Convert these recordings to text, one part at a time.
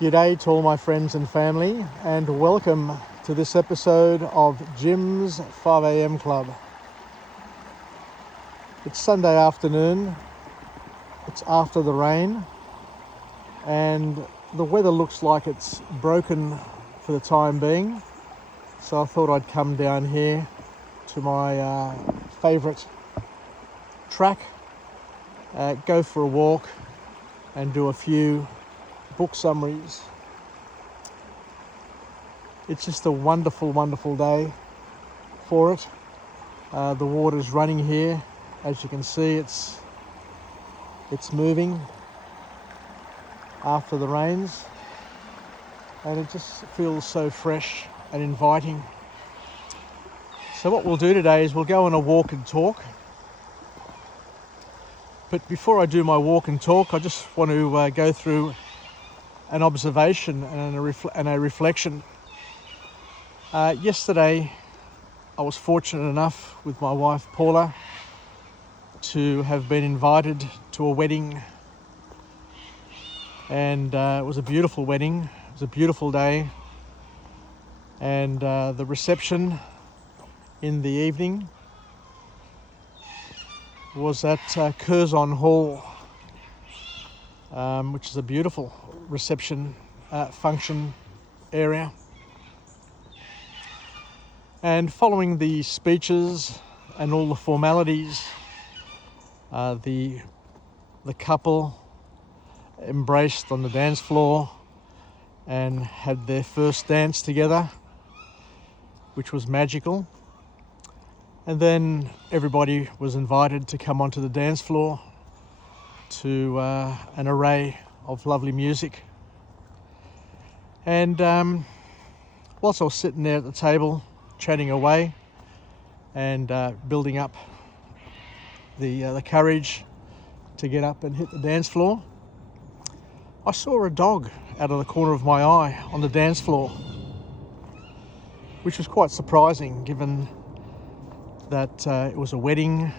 G'day to all my friends and family, and welcome to this episode of Jim's 5am Club. It's Sunday afternoon, it's after the rain, and the weather looks like it's broken for the time being, so I thought I'd come down here to my favourite track, go for a walk and do a few book summaries. It's just a wonderful, wonderful day for it. The water's running here. As you can see, it's moving after the rains, and it just feels so fresh and inviting. So what we'll do today is we'll go on a walk and talk. But before I do my walk and talk, I just want to go through an observation and a reflection. Yesterday, I was fortunate enough with my wife Paula to have been invited to a wedding, and it was a beautiful wedding. It was a beautiful day, and the reception in the evening was at Curzon Hall, which is a beautiful reception function area. And following the speeches and all the formalities, the couple embraced on the dance floor and had their first dance together, which was magical. And then everybody was invited to come onto the dance floor to an array of lovely music. And whilst I was sitting there at the table chatting away and building up the courage to get up and hit the dance floor, I saw a dog out of the corner of my eye on the dance floor, which was quite surprising given that it was a wedding.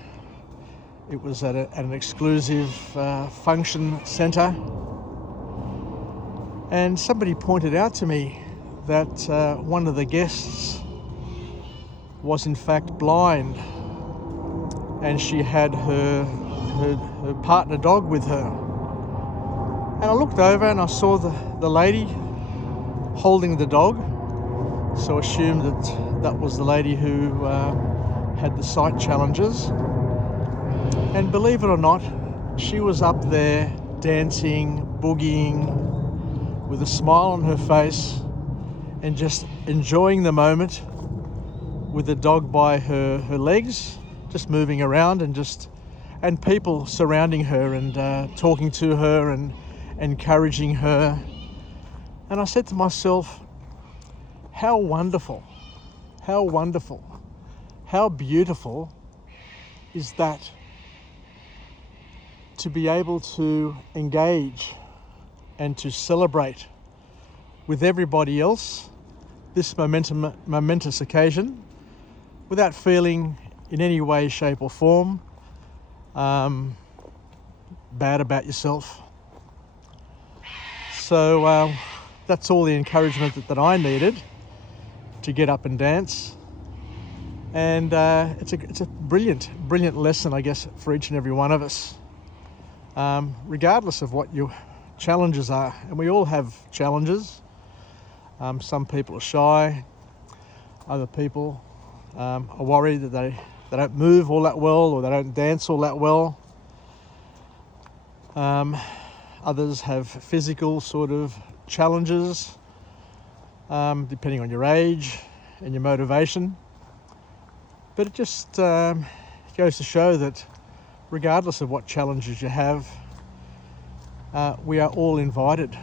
It was at an exclusive function centre, and somebody pointed out to me that one of the guests was in fact blind, and she had her partner dog with her. And I looked over and I saw the lady holding the dog, so I assumed that was the lady who had the sight challenges. And believe it or not, she was up there dancing, boogieing, with a smile on her face and just enjoying the moment with the dog by her legs, just moving around, and people surrounding her and talking to her and encouraging her. And I said to myself, how wonderful, how wonderful, how beautiful is that, to be able to engage and to celebrate with everybody else this momentous occasion without feeling in any way, shape or form bad about yourself. So that's all the encouragement that I needed to get up and dance. And it's a brilliant lesson, I guess, for each and every one of us, regardless of what your challenges are. And we all have challenges. Some people are shy, other people are worried that they don't move all that well, or they don't dance all that well. Others have physical sort of challenges, depending on your age and your motivation. But it just goes to show that regardless of what challenges you have, we are all invited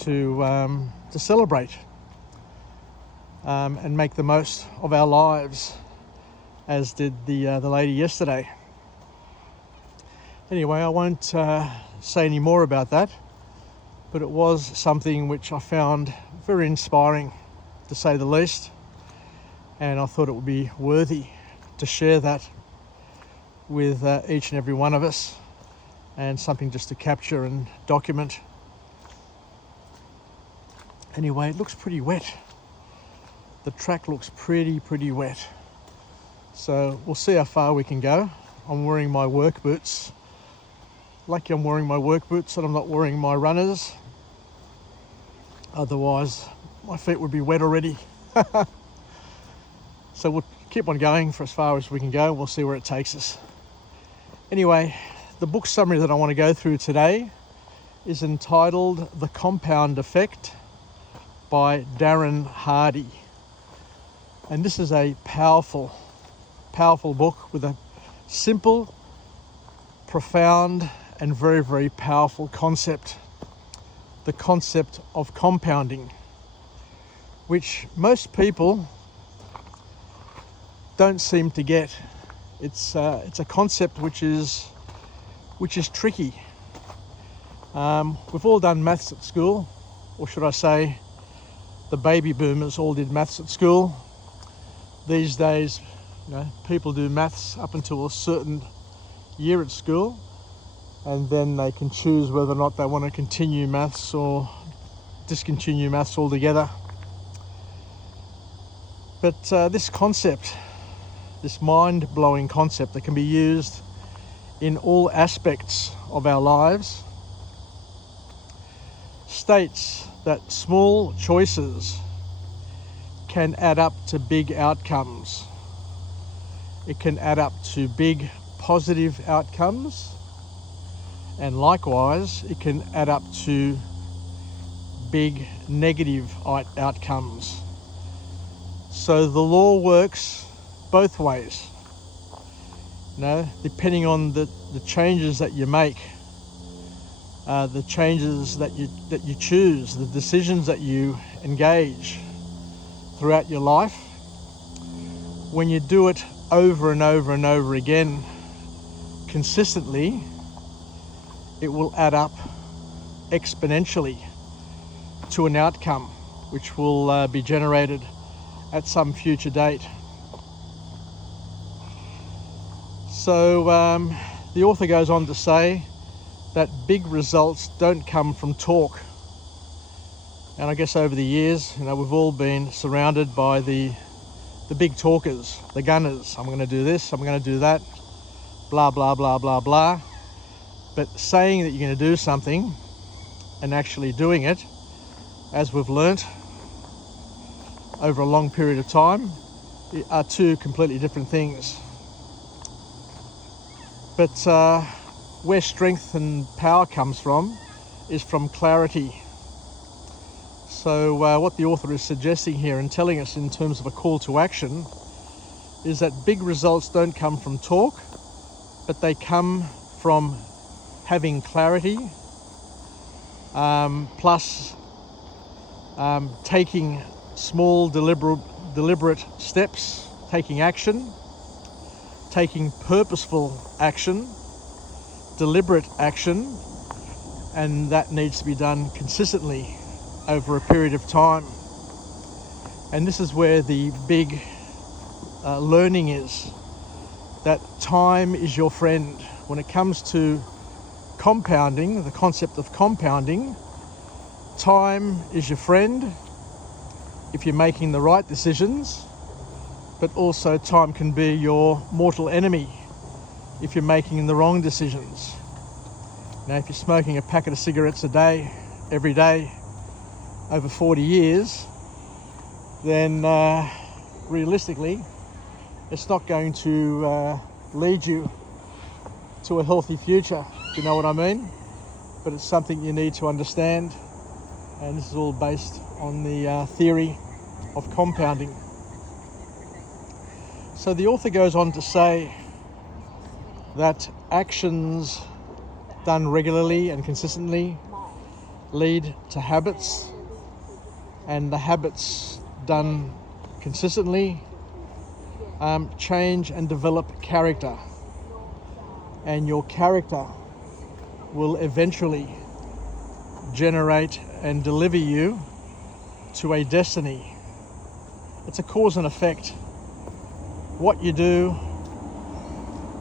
to celebrate and make the most of our lives, as did the lady yesterday. Anyway, I won't say any more about that, but it was something which I found very inspiring, to say the least, and I thought it would be worthy to share that with each and every one of us, and something just to capture and document. Anyway, it looks pretty wet. The track looks pretty wet. So we'll see how far we can go. I'm wearing my work boots. Lucky I'm wearing my work boots and I'm not wearing my runners. Otherwise, my feet would be wet already. So we'll keep on going for as far as we can go. We'll see where it takes us. Anyway, the book summary that I want to go through today is entitled The Compound Effect by Darren Hardy. And this is a powerful book with a simple, profound, and very powerful concept. The concept of compounding, which most people don't seem to get. It's a concept which is tricky. We've all done maths at school, or should I say, the baby boomers all did maths at school. These days, people do maths up until a certain year at school, and then they can choose whether or not they want to continue maths or discontinue maths altogether. But this concept, this mind-blowing concept that can be used in all aspects of our lives, states that small choices can add up to big outcomes. It can add up to big positive outcomes, and likewise it can add up to big negative outcomes. So the law works both ways, depending on the changes that you make, the changes that you choose, the decisions that you engage throughout your life. When you do it over and over again consistently, it will add up exponentially to an outcome which will be generated at some future date. So the author goes on to say that big results don't come from talk. And I guess over the years, we've all been surrounded by the big talkers, the gunners. I'm going to do this, I'm going to do that, blah, blah, blah, blah, blah. But saying that you're going to do something and actually doing it, as we've learnt over a long period of time, are two completely different things. But where strength and power comes from is from clarity. So what the author is suggesting here and telling us in terms of a call to action is that big results don't come from talk, but they come from having clarity, plus taking small deliberate steps, taking action, taking purposeful action, deliberate action, and that needs to be done consistently over a period of time. And this is where the big learning is, that time is your friend. When it comes to compounding, the concept of compounding, time is your friend if you're making the right decisions, but also time can be your mortal enemy if you're making the wrong decisions. Now, if you're smoking a packet of cigarettes a day, every day, over 40 years, then realistically, it's not going to lead you to a healthy future, if you know what I mean. But it's something you need to understand, and this is all based on the theory of compounding. So the author goes on to say that actions done regularly and consistently lead to habits, and the habits done consistently change and develop character, and your character will eventually generate and deliver you to a destiny. It's a cause and effect. What you do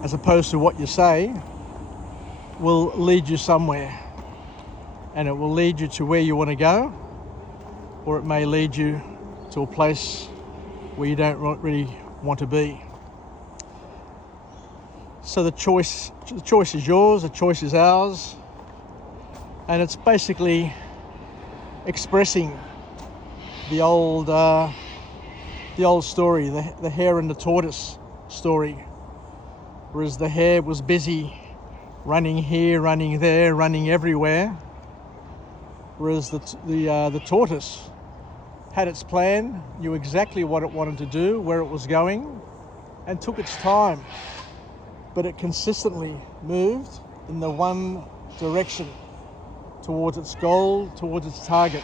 as opposed to what you say will lead you somewhere, and it will lead you to where you want to go, or it may lead you to a place where you don't really want to be. So the choice is yours, the choice is ours, and it's basically expressing the old story, the hare and the tortoise story, whereas the hare was busy running here, running there, running everywhere, whereas the tortoise had its plan, knew exactly what it wanted to do, where it was going, and took its time, but it consistently moved in the one direction, towards its goal, towards its target.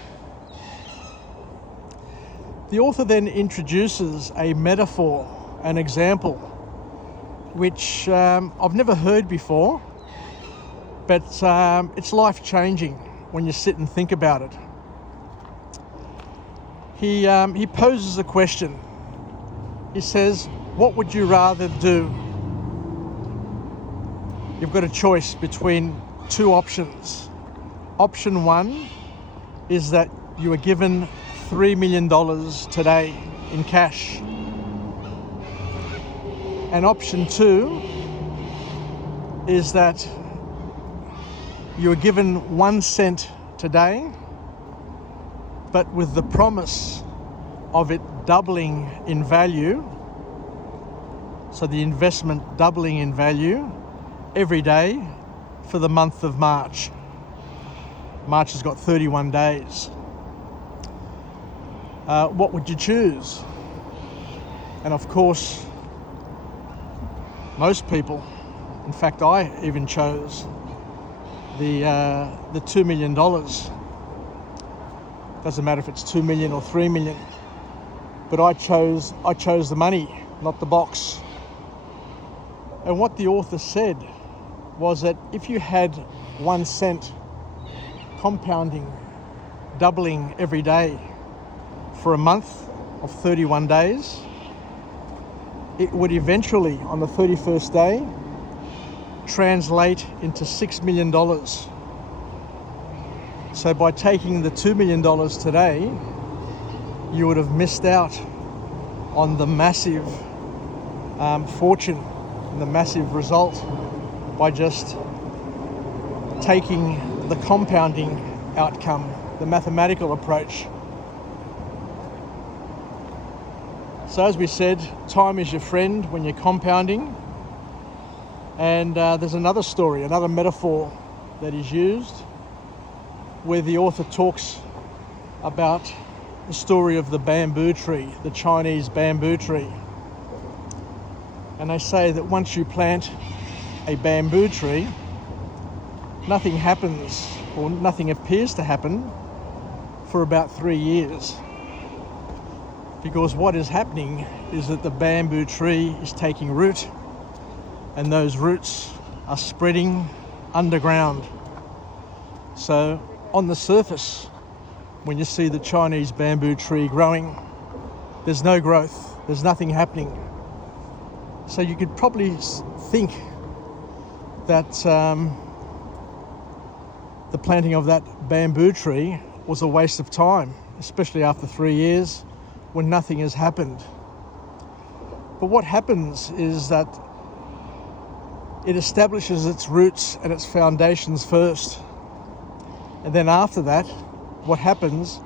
The author then introduces a metaphor, an example, which I've never heard before, but it's life-changing when you sit and think about it. He poses a question. He says, what would you rather do? You've got a choice between two options. Option one is that you are given $3 million today in cash. And option two is that you are given 1 cent today, but with the promise of it doubling in value, so the investment doubling in value every day for the month of March. March has got 31 days. What would you choose? And of course, most people, in fact I even chose the $2 million. Doesn't matter if it's 2 million or 3 million, but I chose the money, not the box. And what the author said was that if you had 1 cent compounding, doubling every day for a month of 31 days, it would eventually, on the 31st day, translate into $6 million. So by taking the $2 million today, you would have missed out on the massive fortune and the massive result by just taking the compounding outcome, the mathematical approach. So as we said, time is your friend when you're compounding. And there's another story, another metaphor that is used, where the author talks about the story of the bamboo tree, the Chinese bamboo tree. And they say that once you plant a bamboo tree, nothing happens, or nothing appears to happen, for about 3 years. Because what is happening is that the bamboo tree is taking root, and those roots are spreading underground. So on the surface, when you see the Chinese bamboo tree growing, there's no growth, there's nothing happening. So you could probably think that the planting of that bamboo tree was a waste of time, especially after 3 years when nothing has happened. But what happens is that it establishes its roots and its foundations first. And then after that, what happens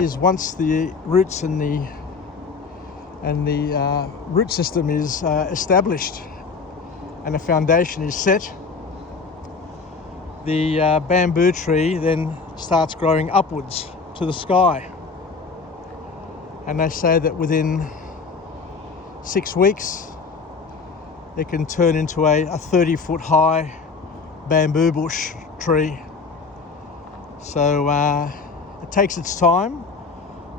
is once the roots and the root system is established and a foundation is set, the bamboo tree then starts growing upwards to the sky. And they say that within 6 weeks, it can turn into a 30-foot high bamboo bush tree. So it takes its time,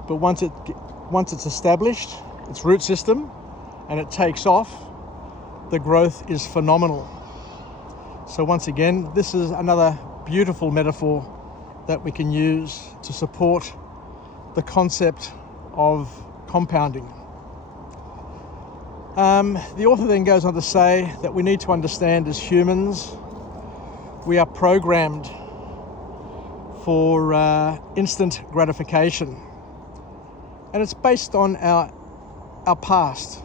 but once it's established, its root system, and it takes off, the growth is phenomenal. So once again, this is another beautiful metaphor that we can use to support the concept of compounding. The author then goes on to say that we need to understand as humans, we are programmed for instant gratification. And it's based on our past,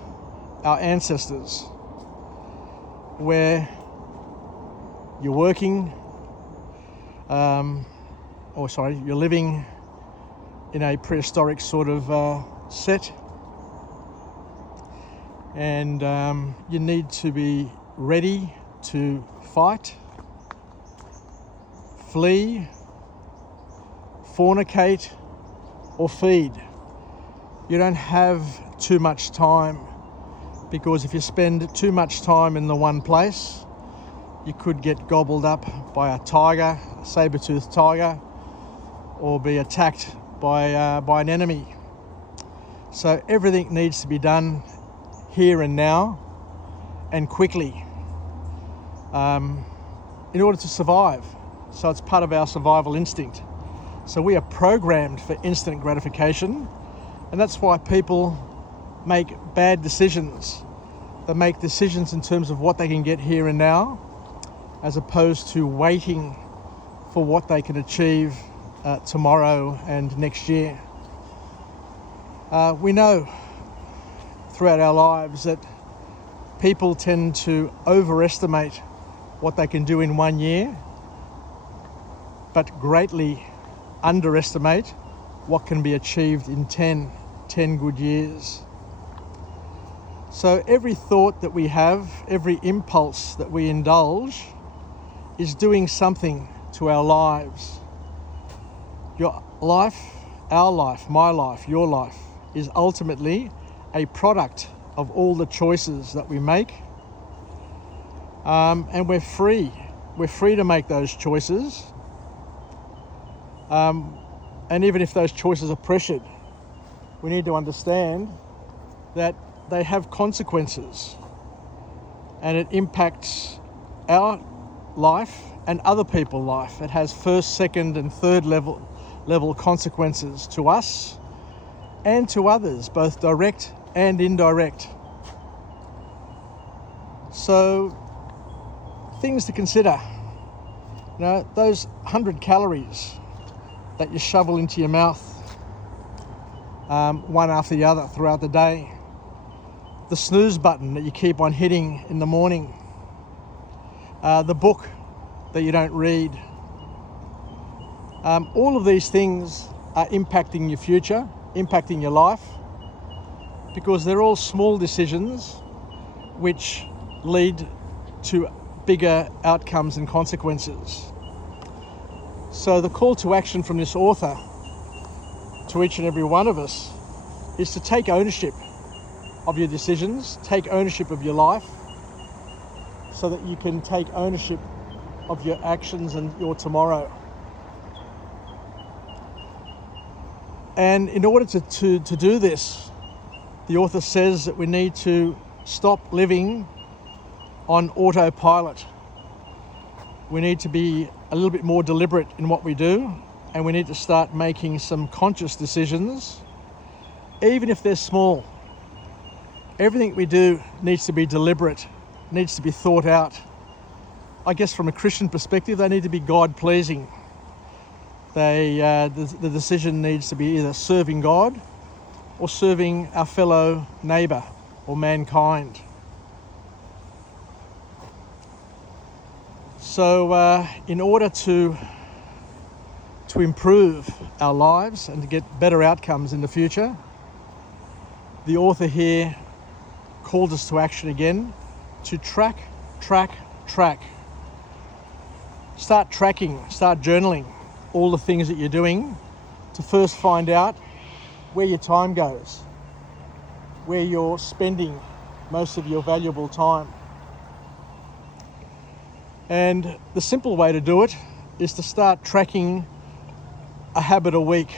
our ancestors, where you're working, you're living in a prehistoric sort of set, and you need to be ready to fight, flee, fornicate, or feed. You don't have too much time, because if you spend too much time in the one place, you could get gobbled up by a tiger, a saber-toothed tiger, or be attacked by an enemy. So everything needs to be done here and now, and quickly, in order to survive. So it's part of our survival instinct. So we are programmed for instant gratification, and that's why people make bad decisions. They make decisions in terms of what they can get here and now, as opposed to waiting for what they can achieve tomorrow and next year. We know throughout our lives that people tend to overestimate what they can do in 1 year, but greatly underestimate what can be achieved in 10 good years. So every thought that we have, every impulse that we indulge, is doing something to our lives. Your life, our life, my life, your life, is ultimately a product of all the choices that we make. And we're free. We're free to make those choices. And even if those choices are pressured, we need to understand that they have consequences, and it impacts our life and other people's life. It has first, second, and third level consequences to us and to others, both direct and indirect. So, things to consider. You know, those 100 calories that you shovel into your mouth, one after the other throughout the day, the snooze button that you keep on hitting in the morning, the book that you don't read, all of these things are impacting your future, impacting your life, because they're all small decisions which lead to bigger outcomes and consequences. So the call to action from this author to each and every one of us is to take ownership of your decisions, take ownership of your life, so that you can take ownership of your actions and your tomorrow. And in order to do this, the author says that we need to stop living on autopilot. We need to be a little bit more deliberate in what we do, and we need to start making some conscious decisions, even if they're small. Everything we do needs to be deliberate, needs to be thought out. I guess from a Christian perspective, they need to be God-pleasing. The decision needs to be either serving God or serving our fellow neighbour or mankind. So in order to improve our lives and to get better outcomes in the future, the author here called us to action again, to track. Start tracking, start journaling all the things that you're doing, to first find out where your time goes, where you're spending most of your valuable time. And the simple way to do it is to start tracking a habit a week.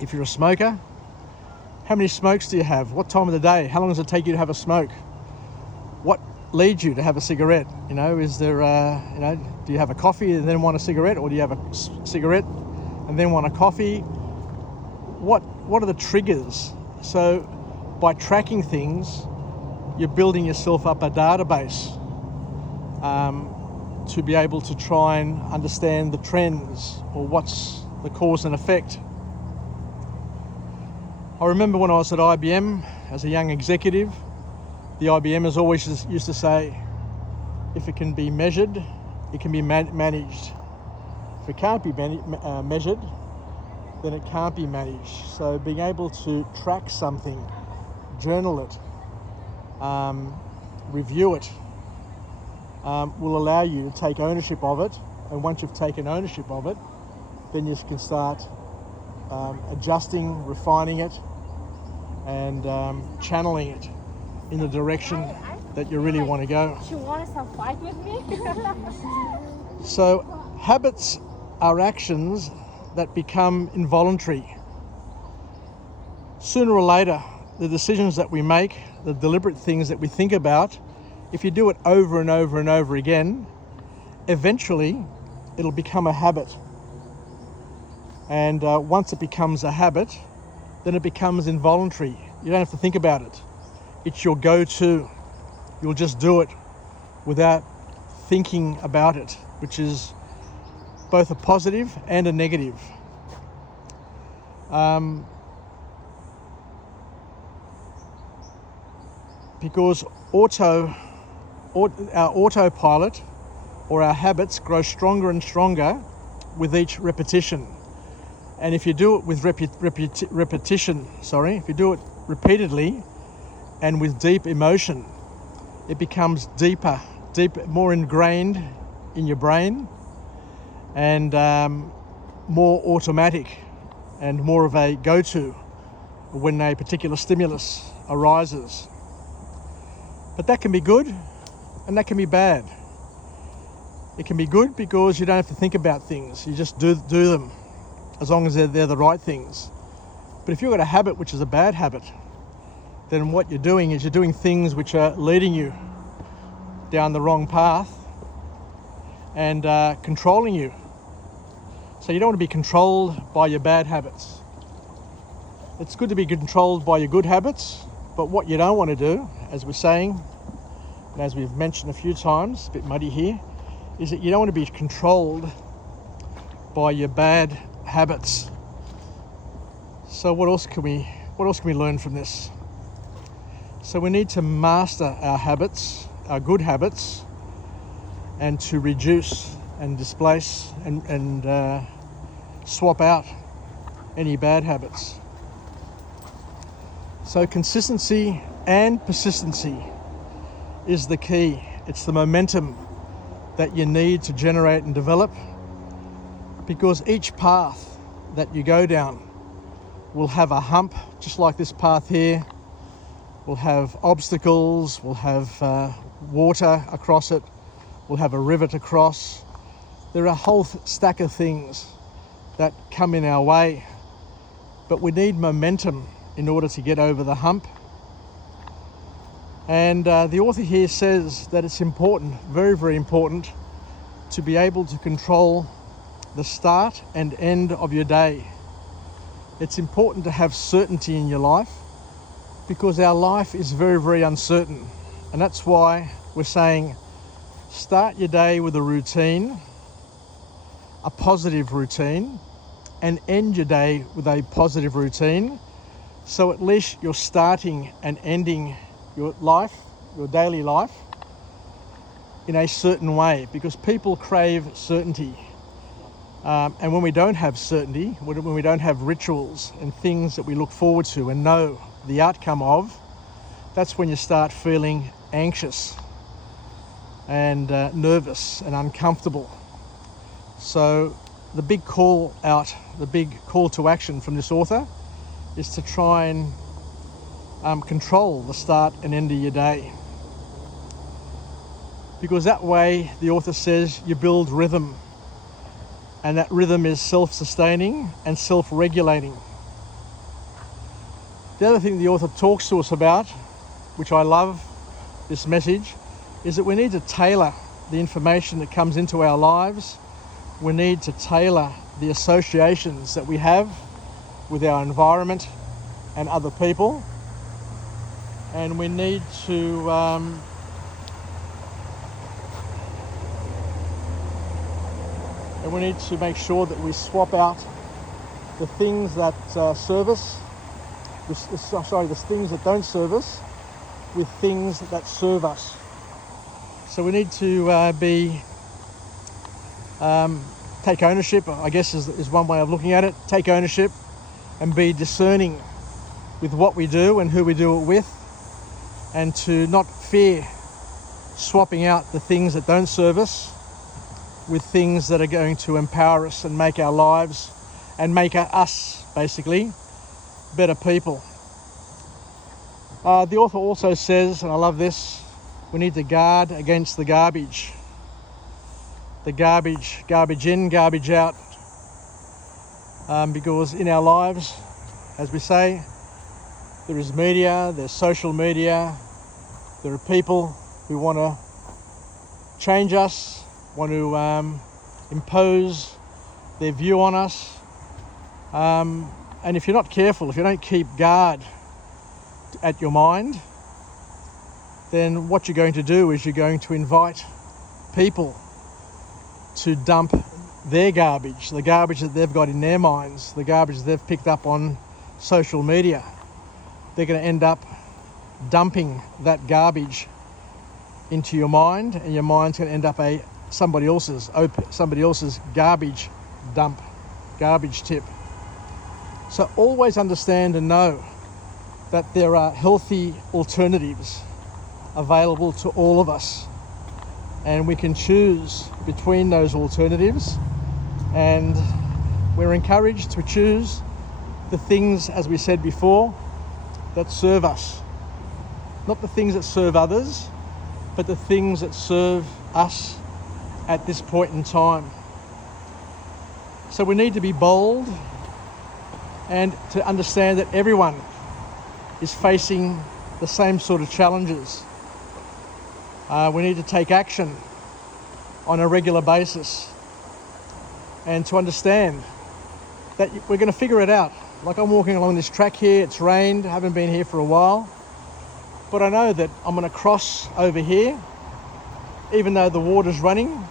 If you're a smoker, how many smokes do you have? What time of the day? How long does it take you to have a smoke? What leads you to have a cigarette? You know, is there, do you have a coffee and then want a cigarette, or do you have a cigarette and then want a coffee? What are the triggers? So by tracking things, you're building yourself up a database to be able to try and understand the trends, or what's the cause and effect. I remember when I was at IBM as a young executive, the IBMers always used to say, if it can be measured, it can be managed. If it can't be measured, then it can't be managed. So being able to track something, journal it, review it, will allow you to take ownership of it. And once you've taken ownership of it, then you can start adjusting, refining it, and channeling it in the direction that you really want to go. She wants to fight with me. So habits are actions that become involuntary. Sooner or later, the decisions that we make, the deliberate things that we think about, if you do it over and over and over again, eventually it'll become a habit. And once it becomes a habit, then it becomes involuntary. You don't have to think about it. It's your go-to. You'll just do it without thinking about it, which is both a positive and a negative. Because our autopilot or our habits grow stronger and stronger with each repetition. And if you do it with repetition, if you do it repeatedly and with deep emotion, it becomes deeper, more ingrained in your brain, and more automatic and more of a go-to when a particular stimulus arises. But that can be good and that can be bad. It can be good because you don't have to think about things. You just do them, as long as they're the right things. But if you've got a habit which is a bad habit, then what you're doing is you're doing things which are leading you down the wrong path and controlling you. So you don't want to be controlled by your bad habits. It's good to be controlled by your good habits, but what you don't want to do, as we're saying, and as we've mentioned a few times, a bit muddy here, is that you don't want to be controlled by your bad habits. So what else can we learn from this? So we need to master our habits, our good habits, and to reduce and displace and swap out any bad habits. So consistency and persistency is the key. It's the momentum that you need to generate and develop, because each path that you go down will have a hump, just like this path here. We'll have obstacles, we'll have water across it, we'll have a river to cross. There are a whole stack of things that come in our way, but we need momentum in order to get over the hump. And the author here says that it's important, very, very important, to be able to control the start and end of your day. It's important to have certainty in your life, because our life is very, very uncertain. And that's why we're saying start your day with a routine, a positive routine, and end your day with a positive routine. So at least you're starting and ending your life, your daily life, in a certain way, because people crave certainty. And when we don't have certainty, when we don't have rituals and things that we look forward to and know the outcome of, that's when you start feeling anxious and nervous and uncomfortable. So the big call out, the big call to action from this author is to try and control the start and end of your day. Because that way, the author says, you build rhythm. And that rhythm is self-sustaining and self-regulating. The other thing the author talks to us about, which I love this message, is that we need to tailor the information that comes into our lives. We need to tailor the associations that we have with our environment and other people. And we need to make sure that we swap out the things that serve us the things that don't serve us with things that serve us. So we need to take ownership, I guess is one way of looking at it. Take ownership and be discerning with what we do and who we do it with, and to not fear swapping out the things that don't serve us with things that are going to empower us and make our lives and make us basically better people. The author also says, and I love this, we need to guard against the garbage. The garbage in, garbage out. Because in our lives, as we say, there is media, there's social media, there are people who want to change us, want to impose their view on us. And if you're not careful, if you don't keep guard at your mind, then what you're going to do is you're going to invite people to dump their garbage, the garbage that they've got in their minds, the garbage that they've picked up on social media. They're going to end up dumping that garbage into your mind, and your mind's going to end up somebody else's garbage dump, garbage tip. So always understand and know that there are healthy alternatives available to all of us, and we can choose between those alternatives, and we're encouraged to choose the things, as we said before, that serve us. Not the things that serve others, but the things that serve us at this point in time. So we need to be bold and to understand that everyone is facing the same sort of challenges. We need to take action on a regular basis, and to understand that we're going to figure it out. Like, I'm walking along this track here, it's rained, haven't been here for a while, but I know that I'm going to cross over here, even though the water's running.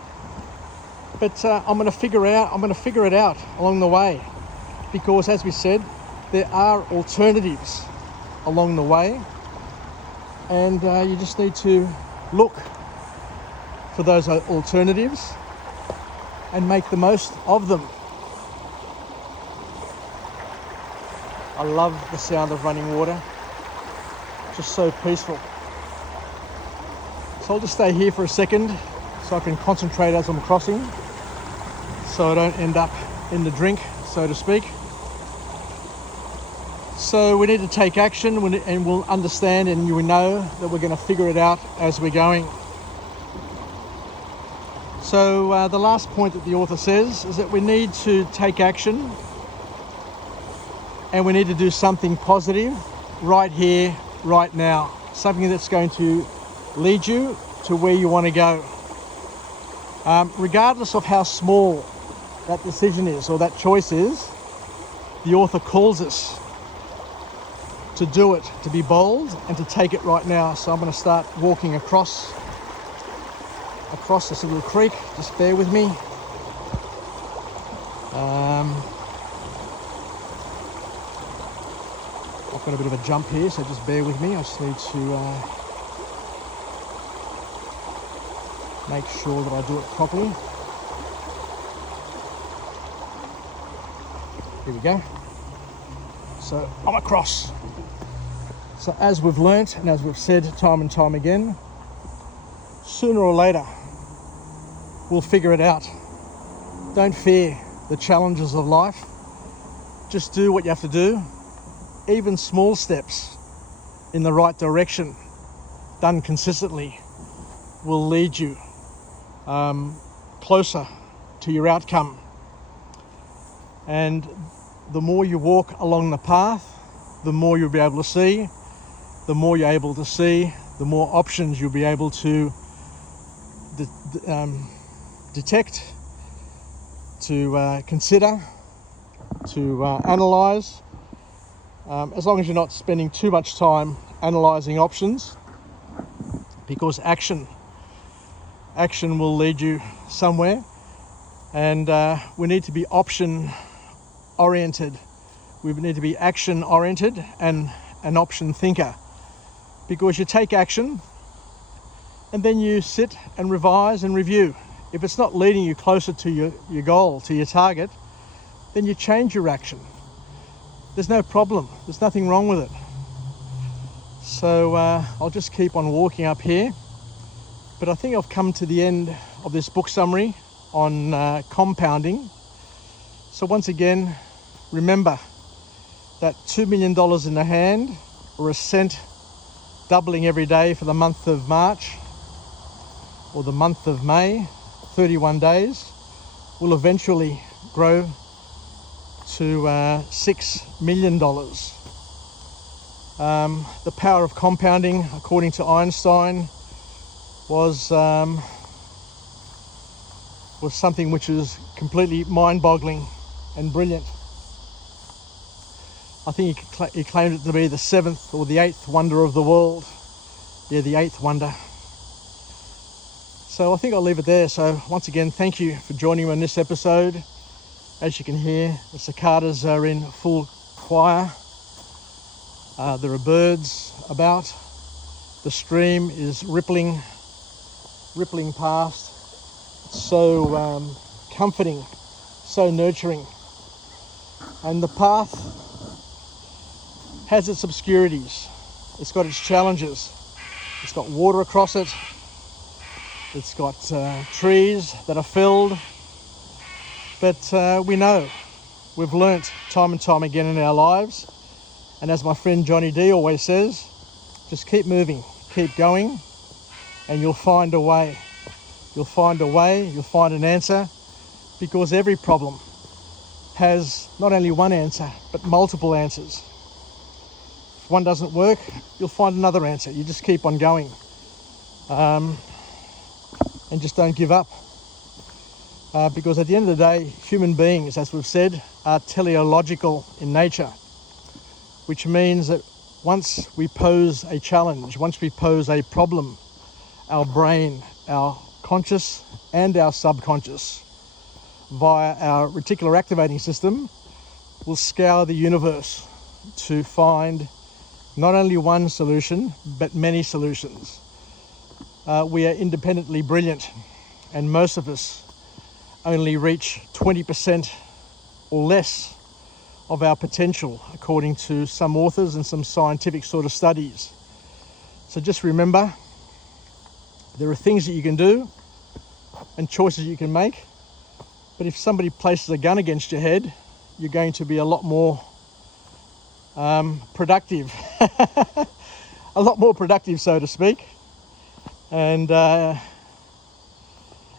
But I'm going to figure it out along the way, because as we said, there are alternatives along the way, and you just need to look for those alternatives and make the most of them. I love the sound of running water, just so peaceful. So I'll just stay here for a second so I can concentrate as I'm crossing, so I don't end up in the drink, so to speak. So we need to take action, and we'll understand, and you know that we're going to figure it out as we're going. So the last point that the author says is that we need to take action, and we need to do something positive right here, right now. Something that's going to lead you to where you want to go. Regardless of how small that decision is or that choice is, the author calls us to do it, to be bold and to take it right now. So I'm going to start walking across this little creek. Just bear with me. I've got a bit of a jump here, so just bear with me. I just need to make sure that I do it properly. Here we go. So I'm across. So as we've learnt, and as we've said time and time again, sooner or later we'll figure it out. Don't fear the challenges of life. Just do what you have to do. Even small steps in the right direction, done consistently, will lead you closer to your outcome. And the more you walk along the path, the more you'll be able to see. The more you're able to see, the more options you'll be able to detect, to consider, to analyse. As long as you're not spending too much time analysing options, because action will lead you somewhere, and we need to be option oriented We need to be action oriented and an option thinker, because you take action and then you sit and revise and review. If it's not leading you closer to your goal, to your target, then you change your action. There's no problem. There's nothing wrong with it. So I'll just keep on walking up here. But I think I've come to the end of this book summary on compounding. So once again, remember that $2 million in the hand, or a cent doubling every day for the month of March or the month of May, 31 days, will eventually grow to $6 million. The power of compounding, according to Einstein, was something which is completely mind-boggling and brilliant. I think he claimed it to be the 7th or the 8th wonder of the world. Yeah, the 8th wonder. So I think I'll leave it there. So once again, thank you for joining me on this episode. As you can hear, the cicadas are in full choir. There are birds about. The stream is rippling past. It's so comforting, so nurturing. And the path has its obscurities. It's got its challenges. It's got water across it. It's got trees that are felled. But we know, we've learnt time and time again in our lives. And as my friend Johnny D always says, just keep moving, keep going, and you'll find a way. You'll find a way, you'll find an answer, because every problem has not only one answer, but multiple answers. If one doesn't work, you'll find another answer. You just keep on going. And just don't give up. Because at the end of the day, human beings, as we've said, are teleological in nature, which means that once we pose a challenge, once we pose a problem, our brain, our conscious and our subconscious, via our reticular activating system, will scour the universe to find not only one solution, but many solutions. We are independently brilliant, and most of us only reach 20% or less of our potential, according to some authors and some scientific sort of studies. So just remember, there are things that you can do and choices you can make, but if somebody places a gun against your head, you're going to be a lot more productive, a lot more productive, so to speak, and a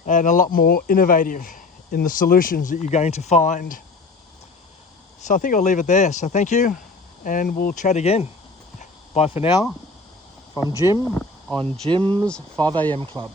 lot more innovative in the solutions that you're going to find. So I think I'll leave it there. So thank you, and we'll chat again. Bye for now, from Jim on Jim's 5am Club.